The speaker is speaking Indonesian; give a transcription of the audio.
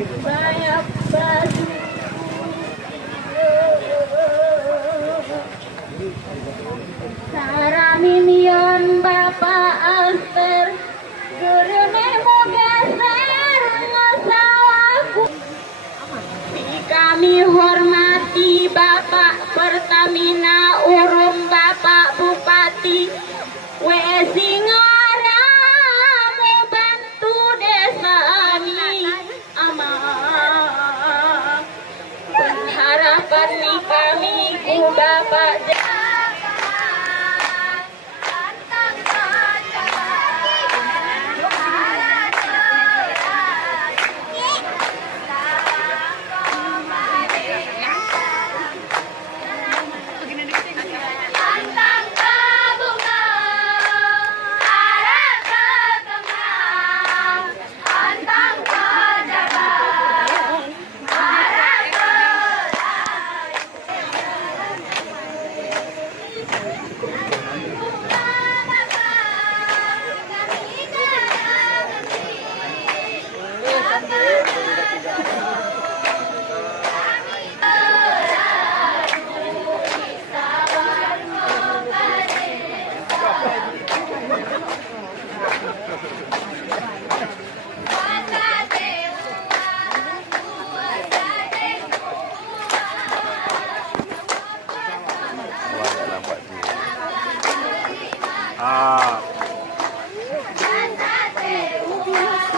banyak baju Saraminion Bapak Aster Gurune Mogeser Ngosawaku kami hormati Bapak Pertamina Urung Bapak Bupati Wesingara membantu desa ini aman. Harapan kami ku Bapak